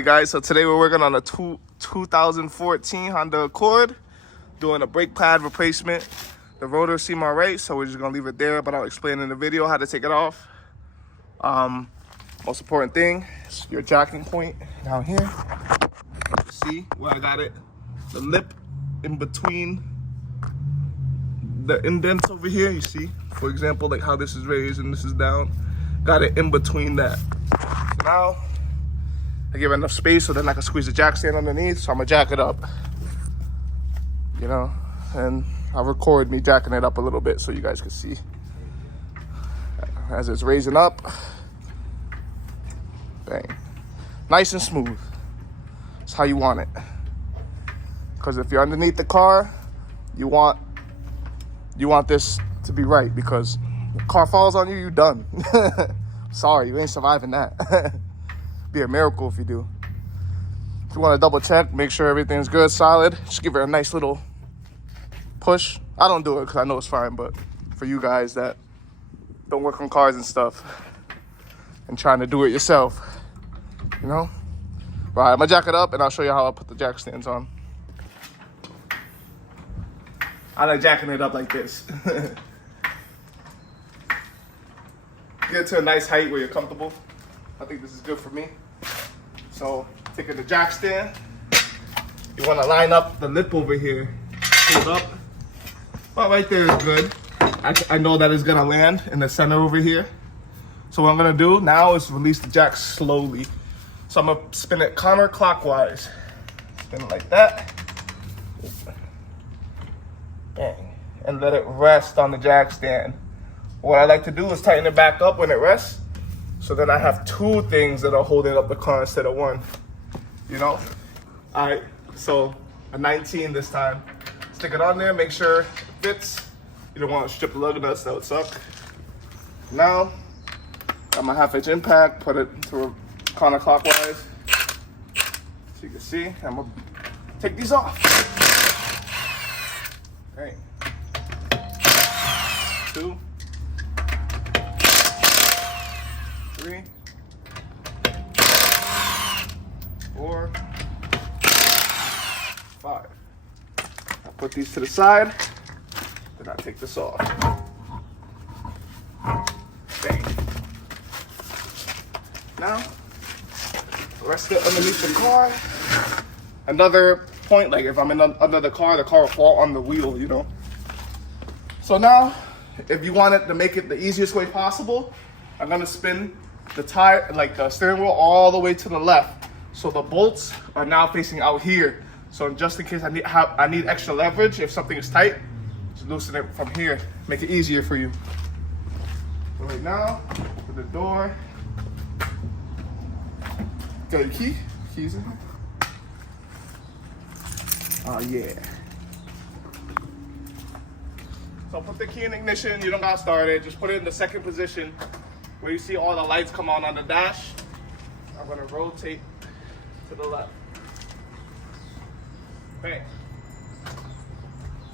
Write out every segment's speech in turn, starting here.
Alright guys, so today we're working on a 2014 Honda Accord, doing a brake pad replacement. The rotors seem alright, so we're just gonna leave it there, but I'll explain in the video how to take it off. Most important thing is your jacking point down here. See where I got it? The lip in between the indents over here, you see? For example, like how this is raised and this is down. Got it in between that. So now, I give it enough space so then I can squeeze the jack stand underneath, so I'm gonna jack it up. You know, and I'll record me jacking it up a little bit so you guys can see. As it's raising up, bang. Nice and smooth. That's how you want it. Because if you're underneath the car, you want this to be right, because the car falls on you, you're done. Sorry, you ain't surviving that. Be a miracle if you do. If you want to double check, make sure everything's good, solid, just give it a nice little push. I don't do it because I know it's fine, but for you guys that don't work on cars and stuff and trying to do it yourself, you know? All right, I'm gonna jack it up and I'll show you how I put the jack stands on. I like jacking it up like this. Get to a nice height where you're comfortable. I think this is good for me. So, taking the jack stand, you want to line up the lip over here. Hold up. Well, right there is good. I know that it's gonna land in the center over here. So what I'm gonna do now is release the jack slowly. So I'm gonna spin it counterclockwise. Spin it like that. Bang. And let it rest on the jack stand. What I like to do is tighten it back up when it rests. So then I have two things that are holding up the car instead of one, you know? All right, so a 19 this time. Stick it on there, make sure it fits. You don't want to strip the lug nuts, that would suck. Now, got my 1/2 inch impact, put it through counterclockwise. So you can see, I'm gonna take these off. Okay. 2, 3, 4, 5. I'll put these to the side, then I'll take this off. Bang. Now, rest it underneath the car. Another point, like if I'm under the car will fall on the wheel, you know? So now, if you want it to make it the easiest way possible, I'm gonna spin the tire, like the steering wheel, all the way to the left. So the bolts are now facing out here. So just in case I need extra leverage, if something is tight, just loosen it from here. Make it easier for you. So right now, for the door, got your key? Keys in here? Oh yeah. So put the key in ignition, you don't gotta start it, just put it in the second position where you see all the lights come on the dash. I'm gonna rotate to the left. Bang.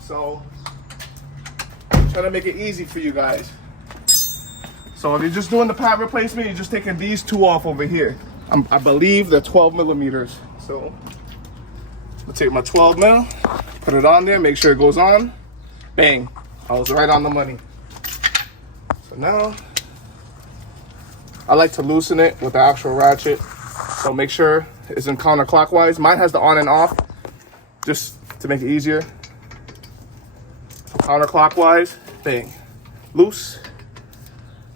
So, I'm trying to make it easy for you guys. So if you're just doing the pad replacement, you're just taking these two off over here. I believe they're 12 millimeters. So, I'll take my 12 mil, put it on there, make sure it goes on. Bang. I was right on the money. So now, I like to loosen it with the actual ratchet. So make sure it's in counterclockwise. Mine has the on and off, just to make it easier. So counterclockwise, bang, loose.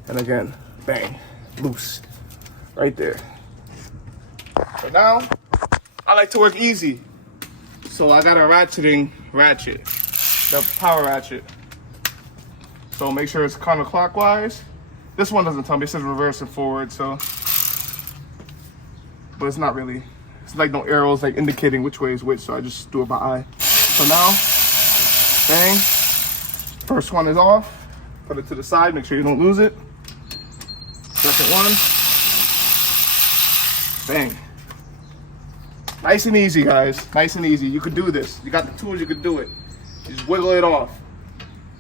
And again, bang, loose, right there. So now, I like to work easy. So I got a ratchet, the power ratchet. So make sure it's counterclockwise. This one doesn't tell me, it says reverse and forward, so. But it's not really, it's like no arrows like indicating which way is which, so I just do it by eye. So now, bang, first one is off. Put it to the side, make sure you don't lose it. Second one, bang. Nice and easy, guys, nice and easy. You could do this, you got the tools, you could do it. You just wiggle it off.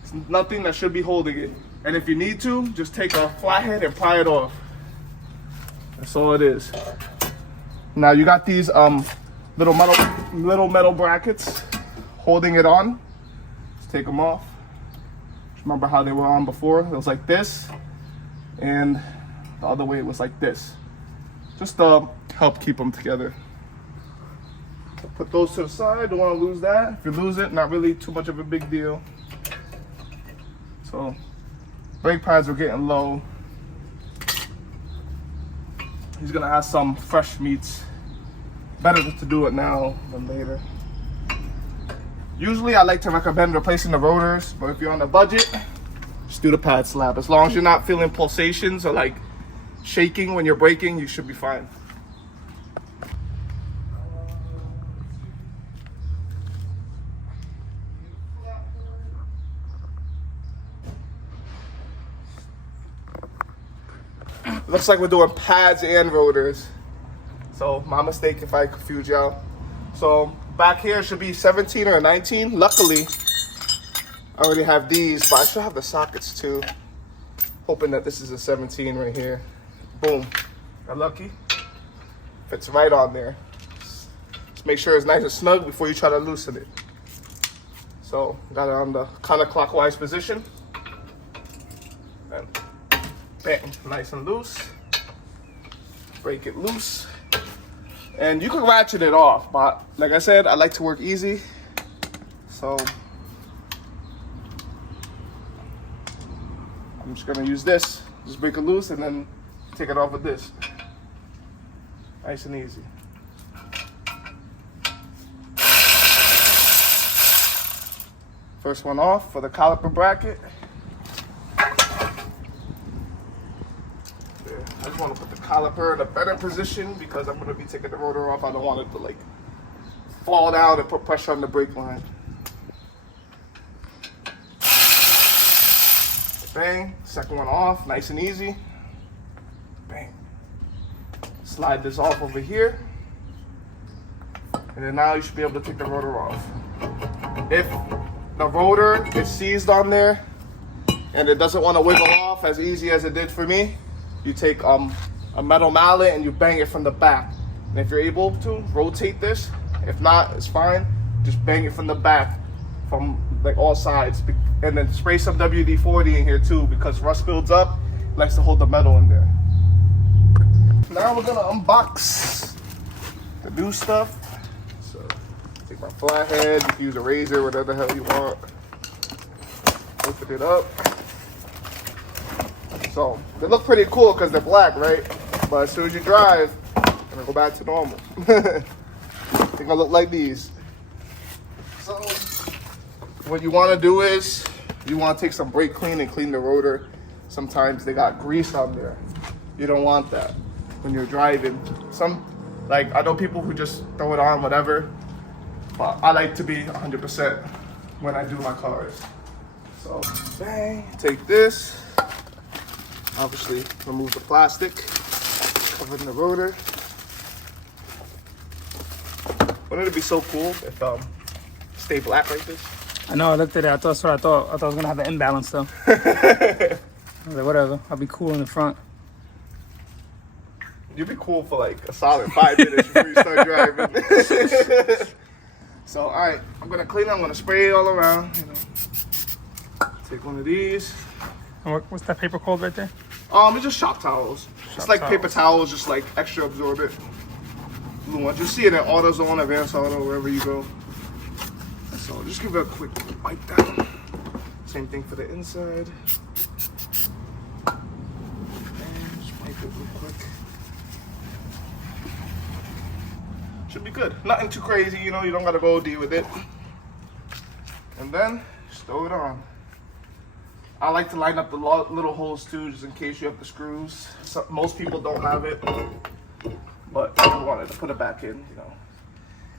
It's nothing that should be holding it. And if you need to, just take a flathead and pry it off. That's all it is. Now you got these little metal brackets holding it on. Let's take them off. Remember how they were on before? It was like this, and the other way it was like this. Just to help keep them together. Put those to the side, don't want to lose that. If you lose it, not really too much of a big deal. So, brake pads are getting low. He's gonna have some fresh meats. Better to do it now than later. Usually I like to recommend replacing the rotors, but if you're on a budget, just do the pad slab. As long as you're not feeling pulsations or like shaking when you're braking, you should be fine. Looks like we're doing pads and rotors. So my mistake if I confuse y'all. So back here should be 17 or 19. Luckily, I already have these, but I should have the sockets too. Hoping that this is a 17 right here. Boom. Got lucky. Fits right on there. Just make sure it's nice and snug before you try to loosen it. So got it on the counterclockwise position. And bam, nice and loose. Break it loose. And you can ratchet it off, but like I said, I like to work easy. So I'm just gonna use this. Just break it loose and then take it off with this. Nice and easy. First one off for the caliper bracket. I just want to put the caliper in a better position because I'm going to be taking the rotor off. I don't want it to like fall down and put pressure on the brake line. Bang, second one off, nice and easy. Bang. Slide this off over here. And then now you should be able to take the rotor off. If the rotor is seized on there and it doesn't want to wiggle off as easy as it did for me, you take a metal mallet and you bang it from the back. And if you're able to, rotate this. If not, it's fine. Just bang it from the back, from like all sides. And then spray some WD-40 in here too, because rust builds up. It likes to hold the metal in there. Now we're gonna unbox the new stuff. So take my flathead, you can use a razor, whatever the hell you want. Open it up. So they look pretty cool because they're black, right? But as soon as you drive, they're gonna go back to normal. They're gonna look like these. So what you want to do is you want to take some brake clean and clean the rotor. Sometimes they got grease on there. You don't want that when you're driving. I know people who just throw it on, whatever. But I like to be 100% when I do my cars. So bang, take this. Obviously, remove the plastic, covering the rotor. Wouldn't it be so cool if stay black like this? I know, I looked at it. I thought I was gonna have an imbalance though. I was like, whatever. I'll be cool in the front. You'd be cool for like a solid 5 minutes before you start driving. So, all right, I'm gonna clean it. I'm gonna spray it all around. You know, take one of these. And what's that paper called right there? It's just shop towels. It's like paper towels, just like extra absorbent. Blue ones. You see it in AutoZone, Advanced Auto, wherever you go. So just give it a quick wipe down. Same thing for the inside. And just wipe it real quick. Should be good. Nothing too crazy, you know, you don't gotta go OD with it. And then just throw it on. I like to line up the little holes too, just in case you have the screws. Most people don't have it, but I wanted to put it back in, you know.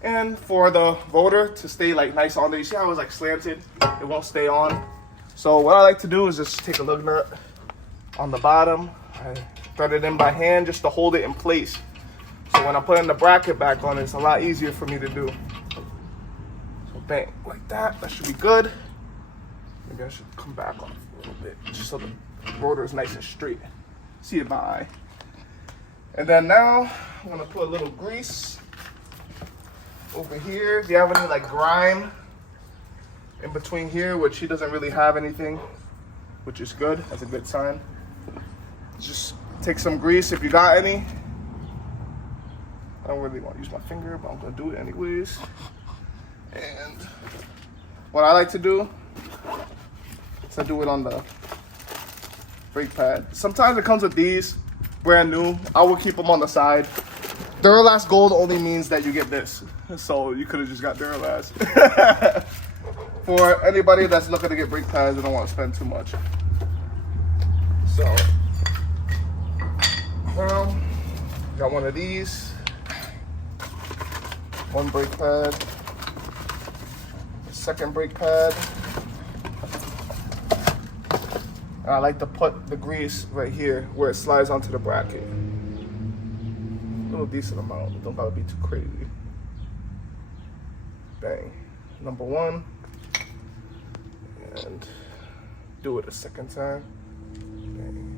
And for the rotor to stay like nice on there, you see how it's like slanted? It won't stay on. So what I like to do is just take a lug nut on the bottom. I thread it in by hand just to hold it in place. So when I put in the bracket back on, it's a lot easier for me to do. So bang, like that. That should be good. Maybe I should come back off a little bit, just so the rotor is nice and straight. See it by eye. And then now I'm gonna put a little grease over here. If you have any like grime in between here, which he doesn't really have anything, which is good. That's a good sign. Just take some grease if you got any. I don't really want to use my finger, but I'm gonna do it anyways. And what I like to do is I do it on the brake pad. Sometimes it comes with these, brand new. I will keep them on the side. Duralast Gold only means that you get this. So you could have just got Duralast. For anybody that's looking to get brake pads and don't want to spend too much. So, got one of these. One brake pad. Second brake pad. And I like to put the grease right here where it slides onto the bracket. A little decent amount, don't gotta be too crazy. Bang. Number one. And do it a second time. Bang.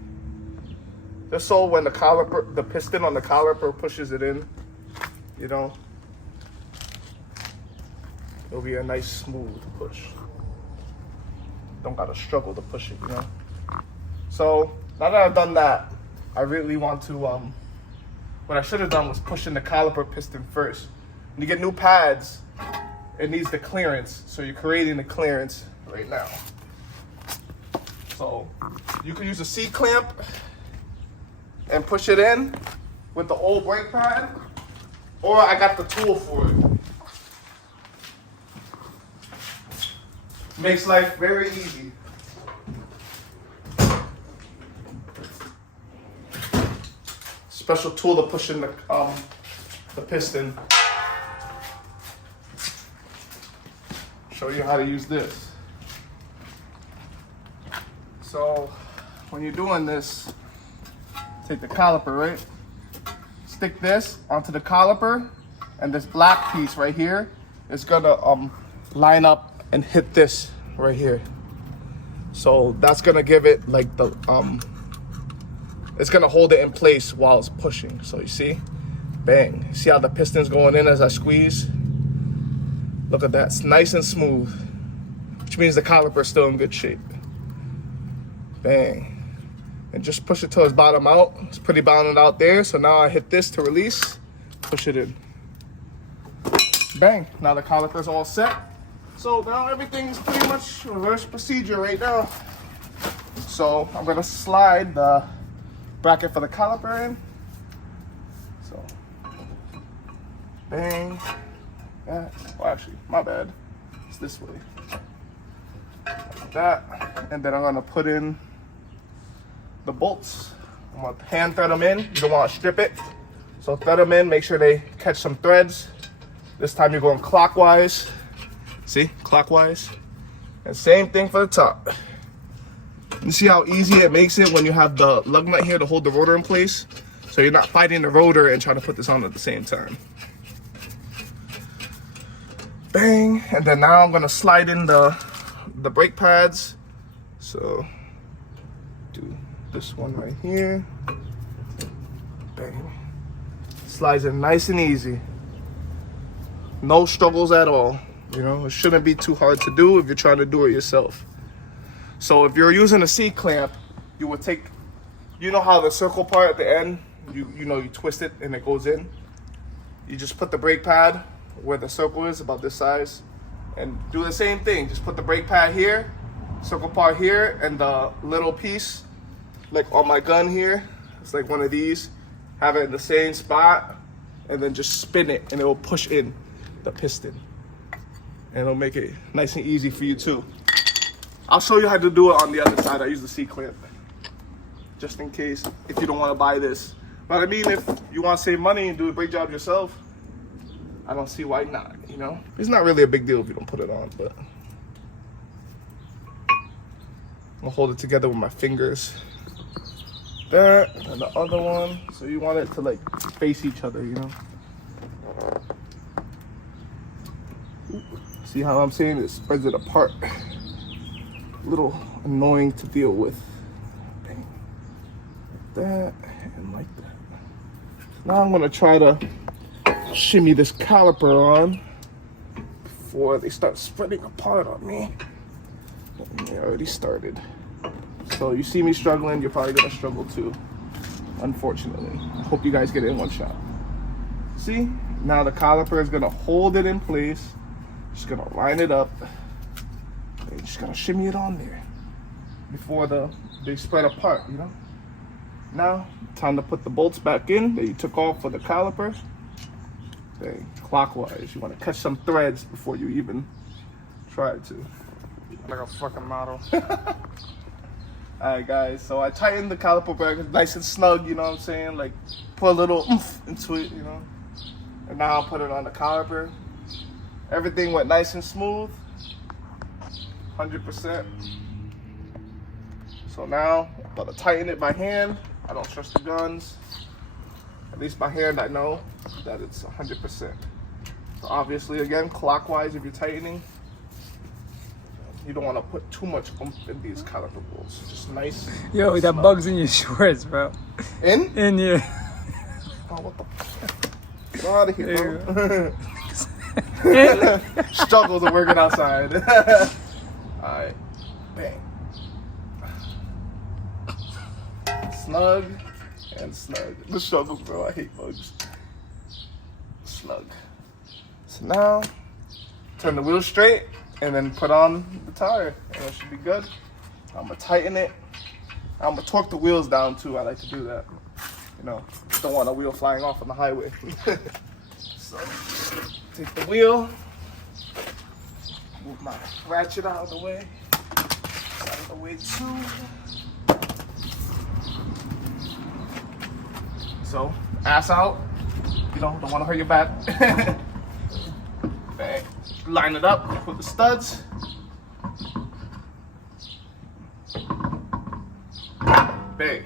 Just so when the caliper, the piston on the caliper pushes it in, you know, it'll be a nice smooth push. Don't gotta struggle to push it, you know. So now that I've done that, I really want to, what I should have done was pushing the caliper piston first. When you get new pads, it needs the clearance. So you're creating the clearance right now. So you can use a C-clamp and push it in with the old brake pad, or I got the tool for it. Makes life very easy. Special tool to push in the piston. Show you how to use this. So when you're doing this, take the caliper, right? Stick this onto the caliper, and this black piece right here is gonna line up and hit this right here. So that's gonna give it like the it's gonna hold it in place while it's pushing. So you see, bang. See how the piston's going in as I squeeze? Look at that, it's nice and smooth, which means the caliper's still in good shape. Bang. And just push it till it's bottom out. It's pretty bottomed out there. So now I hit this to release, push it in. Bang, now the caliper's all set. So now everything's pretty much reverse procedure right now. So I'm gonna slide the bracket for the caliper in. So, bang, that. Well, actually, my bad. It's this way. Like that, and then I'm gonna put in the bolts. I'm gonna hand thread them in. You don't want to strip it, so thread them in. Make sure they catch some threads. This time you're going clockwise. See, clockwise. And same thing for the top. You see how easy it makes it when you have the lug nut here to hold the rotor in place? So you're not fighting the rotor and trying to put this on at the same time. Bang, and then now I'm gonna slide in the brake pads. So do this one right here. Bang. Slides in nice and easy. No struggles at all. You know, it shouldn't be too hard to do if you're trying to do it yourself. So if you're using a C-clamp, you would take, you know how the circle part at the end, you know, you twist it and it goes in. You just put the brake pad where the circle is, about this size, and do the same thing. Just put the brake pad here, circle part here, and the little piece, like on my gun here, it's like one of these. Have it in the same spot, and then just spin it, and it will push in the piston. And it'll make it nice and easy for you too. I'll show you how to do it on the other side. I use the C-clamp, just in case, if you don't want to buy this. But I mean, if you want to save money and do a brake job yourself, I don't see why not, you know? It's not really a big deal if you don't put it on, but I'm gonna hold it together with my fingers. That, and the other one. So you want it to like face each other, you know? See how I'm saying it spreads it apart. A little annoying to deal with. Bang. Like that and like that. Now I'm gonna try to shimmy this caliper on before they start spreading apart on me. And they already started. So you see me struggling, you're probably gonna struggle too, unfortunately. I hope you guys get it in one shot. See, now the caliper is gonna hold it in place. Just gonna line it up. And just gonna shimmy it on there before they spread apart, you know? Now, time to put the bolts back in that you took off for the calipers. Okay, clockwise. You want to catch some threads before you even try to. Like a fucking model. Alright guys, so I tightened the caliper back. It's nice and snug, you know what I'm saying? Like, put a little oomph into it, you know? And now I'll put it on the caliper. Everything went nice and smooth. 100%. So now, I'm going to tighten it by hand. I don't trust the guns. At least by hand, I know that it's 100%. So obviously, again, clockwise if you're tightening. You don't want to put too much oomph in these caliper bolts. Just nice. Yo, that bug's in your shorts, bro. In? In your. Oh, what the fuck? Get out of here, bro. Struggles of working outside. Alright. Bang. Snug and snug. The struggles, bro. I hate bugs. Snug. So now, turn the wheel straight and then put on the tire and it should be good. I'm gonna tighten it. I'm gonna torque the wheels down too. I like to do that. You know, don't want a wheel flying off on the highway. So, take the wheel. Move my ratchet out of the way. Out of the way too. So, ass out. You know, don't want to hurt your back. Bang. Line it up with the studs. Bang.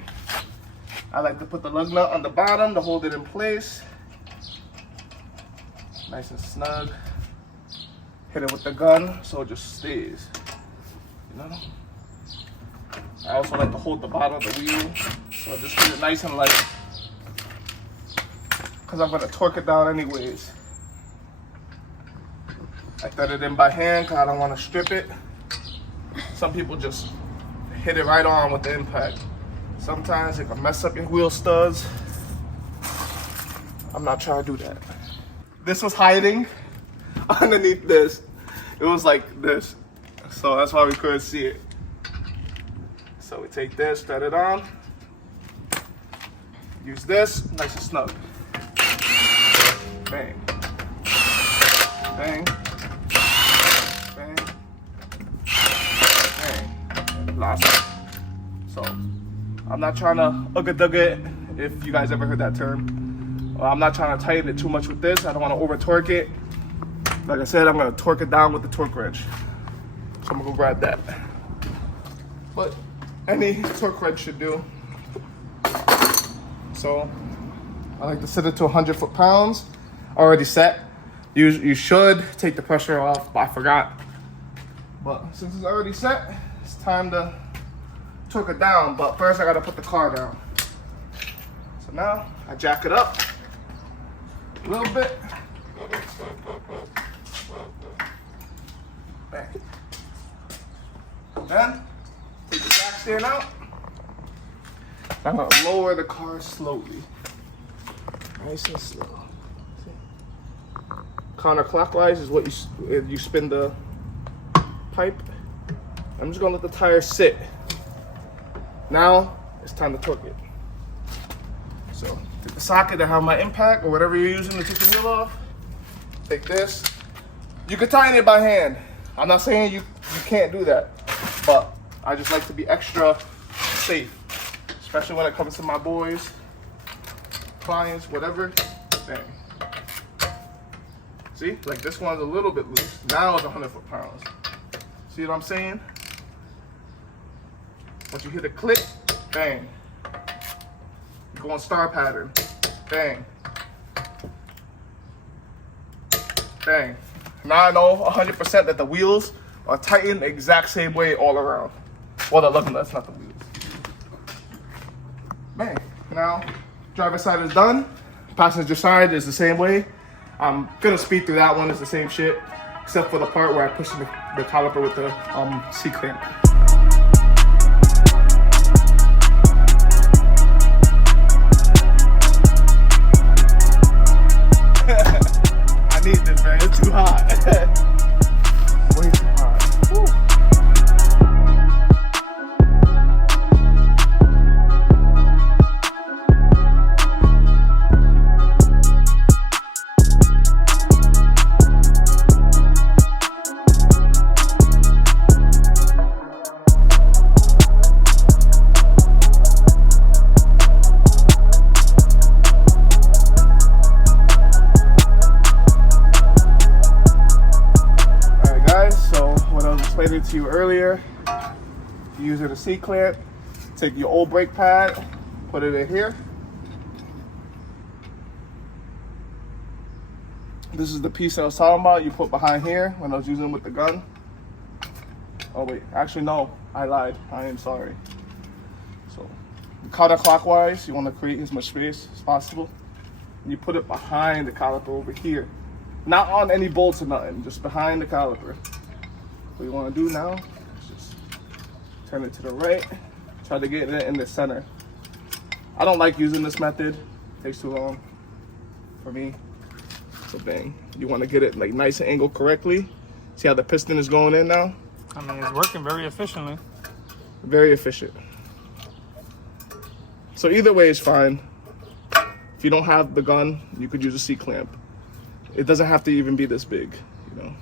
I like to put the lug nut on the bottom to hold it in place. Nice and snug. Hit it with the gun so it just stays. You know? I also like to hold the bottom of the wheel so I just hit it nice and light. Because I'm going to torque it down anyways. I thread it in by hand because I don't want to strip it. Some people just hit it right on with the impact. Sometimes it can mess up your wheel studs. I'm not trying to do that. This was hiding underneath this. It was like this. So that's why we couldn't see it. So we take this, thread it on. Use this, nice and snug. Bang. Bang. Bang. Bang. Last one. So, I'm not trying to ugga-dugga it, if you guys ever heard that term. I'm not trying to tighten it too much with this. I don't want to over-torque it. Like I said, I'm going to torque it down with the torque wrench. So I'm going to go grab that. But any torque wrench should do. So, I like to set it to 100 foot-pounds. Already set. You should take the pressure off, but I forgot. But since it's already set, it's time to torque it down. But first I gotta put the car down. So now I jack it up a little bit. Bang. Then take the jack stand out. I'm gonna lower the car slowly. Nice and slow. Counterclockwise is what you spin the pipe. I'm just gonna let the tire sit. Now it's time to torque it. So take the socket that have my impact or whatever you're using to take the wheel off. Take this. You can tighten it by hand. I'm not saying you can't do that, but I just like to be extra safe, especially when it comes to my boys, clients, whatever. Bang. See, like this one's a little bit loose. Now it's 100 foot-pounds. See what I'm saying? Once you hit a click, bang. You go on star pattern, bang. Bang. Now I know 100% that the wheels are tightened the exact same way all around. Well, the lug nuts, not the wheels. Bang. Now, driver's side is done. Passenger side is the same way. I'm gonna speed through that one. It's the same shit, except for the part where I push the caliper with the C-clamp. I need this, man. It's too hot. Way too hot. Woo. To you earlier, using a C-clamp, take your old brake pad, put it in here. This is the piece that I was talking about. You put behind here when I was using it with the gun. Oh wait, actually no, I lied. I am sorry. So counterclockwise, you want to create as much space as possible. And you put it behind the caliper over here, not on any bolts or nothing, just behind the caliper. What you want to do now is just turn it to the right, try to get it in the center. I don't like using this method, it takes too long for me. So bang, you want to get it like nice and angled correctly. See how the piston is going in now? I mean, it's working very efficiently. Very efficient. So either way is fine. If you don't have the gun, you could use a C-clamp. It doesn't have to even be this big, you know.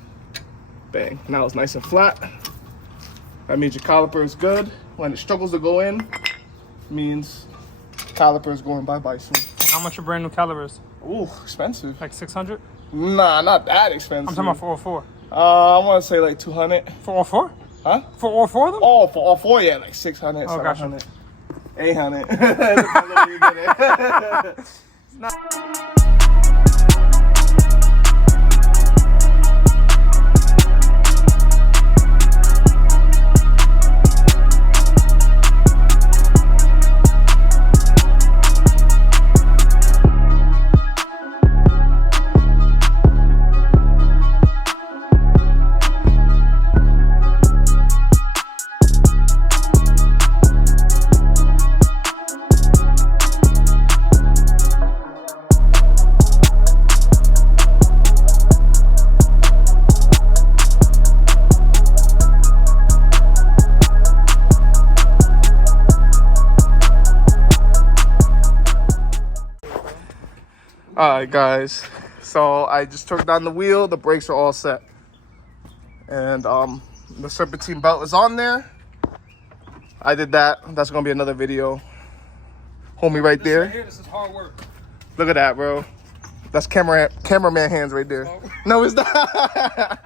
Bang. Now it's nice and flat. That means your caliper is good. When it struggles to go in, means caliper is going bye-bye soon. How much are brand new calipers? Ooh, expensive. Like 600? Nah, not that expensive. I'm talking about for all four. I want to say like 200. For all four? Huh? For all four of them? Oh, for all four, yeah, like 600, Oh, 700. Gotcha. 800. Depends on where you get it. It's not. Alright guys, so I just took down the wheel, the brakes are all set. And the serpentine belt is on there. I did that, that's gonna be another video. Homie right there. Right here, this is hard work. Look at that, bro. That's cameraman hands right there. Oh. No, it's not.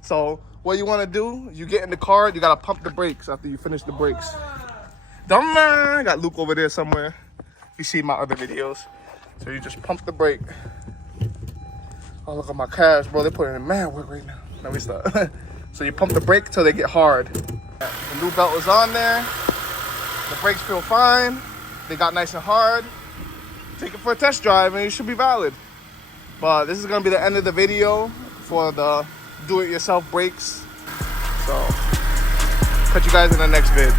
So what you wanna do, you get in the car, you gotta pump the brakes after you finish the brakes. Don't mind, I got Luke over there somewhere. You see my other videos. So you just pump the brake. Oh, look at my calves, bro. They're putting in mad work right now. No, we stop. So you pump the brake till they get hard. The new belt is on there. The brakes feel fine. They got nice and hard. Take it for a test drive and it should be valid. But this is gonna be the end of the video for the do-it-yourself brakes. So, catch you guys in the next vid.